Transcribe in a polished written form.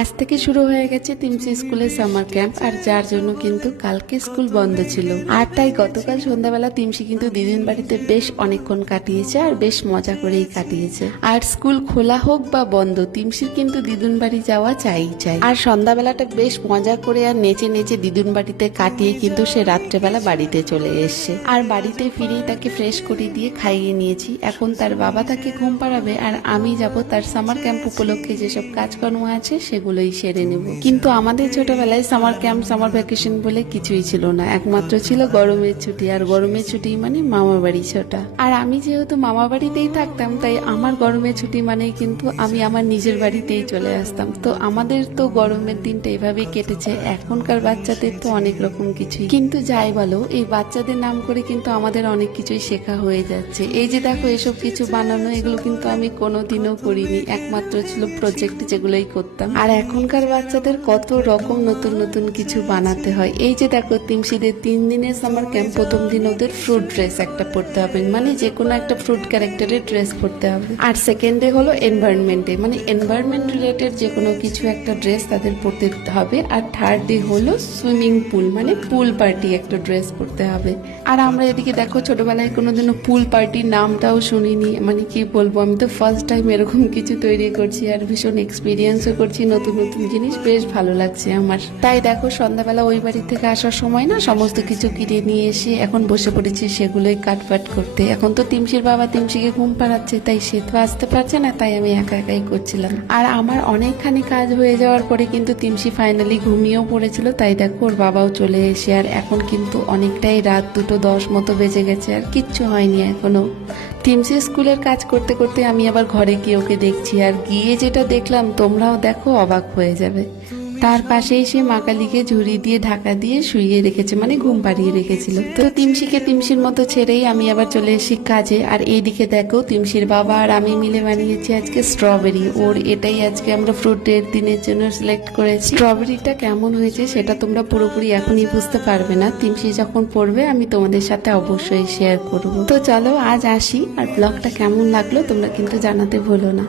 আজ থেকে শুরু হয়ে গেছে তিমচি স্কুলের সামার ক্যাম্প, আর যার জন্য কিন্তু কালকে স্কুল বন্ধ ছিল। আর তাই গতকাল সন্ধ্যাবেলা তিমসি কিন্তু দিদির বাড়িতে বেশ অনেকক্ষণ কাটিয়েছে আর বেশ মজা করেই কাটিয়েছে। আর স্কুল খোলা হোক বা বন্ধ, তিমসির কিন্তু দিদুন বাড়ি যাওয়া চাই। আর সন্ধ্যাবেলাটা বেশ মজা করে আর নেচে নেচে দিদুন বাড়িতে কাটিয়ে কিন্তু সে রাত্রেবেলা বাড়িতে চলে এসছে। আর বাড়িতে ফিরেই তাকে ফ্রেশ করে দিয়ে খাইয়ে নিয়েছি। এখন তার বাবা তাকে ঘুম পাড়াবে আর আমি যাব তার সামার ক্যাম্প উপলক্ষে যেসব কাজকর্ম আছে সেগুলোই সেরে নেব। কিন্তু আমাদের ছোটবেলায় সামার ক্যাম্প, সামার ভ্যাকেশন বলে কিছুই ছিল না, একমাত্র ছিল গরমের ছুটি। আর গরমের ছুটি মানে মামা বাড়ি ছোটা। আর আমি যেহেতু মামা বাড়িতেই থাকতাম, তাই আমার গরমের ছুটি মানেই কিন্তু আমি আমার নিজের বাড়িতেই চলে আসতাম। তো আমাদের তো গরমের দিনটা এভাবেই কেটেছে। এখনকার বাচ্চাদের তো অনেক রকম কিছুই, কিন্তু যাই বলো, এই বাচ্চাদের নাম করে কিন্তু আমাদের অনেক কিছুই শেখা হয়ে যাচ্ছে। এই যে দেখো, এসব কিছু বানানো, এগুলো কিন্তু আমি কোনোদিনও করিনি, একমাত্র ছিল প্রজেক্ট যেগুলোই করতাম। আর এখনকার বাচ্চাদের কত রকম নতুন নতুন কিছু বানাতে হয়। এই যে দেখো, তিমসিদের 3 দিনের সামার ক্যাম্প, প্রথম দিন ওদের ফ্রুট ড্রেস একটা পরতে হবে, মানে যে কোনো একটা ফ্রুট ক্যারেক্টারের ড্রেস পরতে হবে। আর সেকেন্ড ডে হলো এনভায়রনমেন্টে, মানে এনভায়রনমেন্ট রিলেটেড যে কোনো কিছু একটা ড্রেস তাদের পরতে হবে। আর থার্ড ডে হলো সুইমিং পুল, মানে পুল পার্টি একটা ড্রেস পরতে হবে। আর আমরা এদিকে দেখো, ছোটবেলায় কোনোদিনও পুল পার্টির নামটাও শুনিনি, মানে কি বলবো, আমি তো ফার্স্ট টাইম এরকম কিছু তৈরি করছি আর ভীষণ এক্সপিরিয়েন্সও করছি, নতুন নতুন জিনিস, বেশ ভালো লাগছে আমার। তাই দেখো, সন্ধ্যাবেলা ওই বাড়ি থেকে আসার সময় না সমস্ত কিছু কিনে নিয়ে এসে এখন বসে পড়েছি সেগুলোই কাটপাট করতে। এখন তো তিমসির বাবা তিমসিকে ঘুম পাড়াচ্ছে, তাই সে তো আসতে পারছে না, তাই আমি একা একাই করছিলাম। আর আমার অনেকখানি কাজ হয়ে যাওয়ার পরে কিন্তু তিমসি ফাইনালি ঘুমিয়েও পড়েছিল। তাই দেখো, ওর বাবাও চলে এসে, আর এখন কিন্তু অনেকটাই রাত 2:10 মতো বেজে গেছে, আর কিচ্ছু হয়নি এখনো। তিমসি স্কুলের কাজ করতে করতে আমি আবার ঘরে গিয়ে ওকে দেখছি, আর গিয়ে যেটা দেখলাম তোমরাও দেখো, অবাক হয়ে যাবে। তার পাশেই সে মা কালীকে ঝুড়ি দিয়ে ঢাকা দিয়ে শুইয়ে রেখেছে, মানে ঘুম পাড়িয়ে রেখেছিল। তো তিমসিকে তিমসির মতো ছেড়েই আমি আবার চলে এসেছি কাজে। আর এইদিকে দেখো, তিমসির বাবা আর আমি মিলে বানিয়েছি আজকে স্ট্রবেরি। ওর এটাই আজকে আমরা ফ্রুট ডের দিনের জন্য সিলেক্ট করেছি। স্ট্রবেরিটা কেমন হয়েছে সেটা তোমরা পুরোপুরি এখনই বুঝতে পারবে না, তিমসি যখন পড়বে আমি তোমাদের সাথে অবশ্যই শেয়ার করব। তো চলো আজ আসি, আর ব্লগটা কেমন লাগলো তোমরা কিন্তু জানাতে ভুলো না।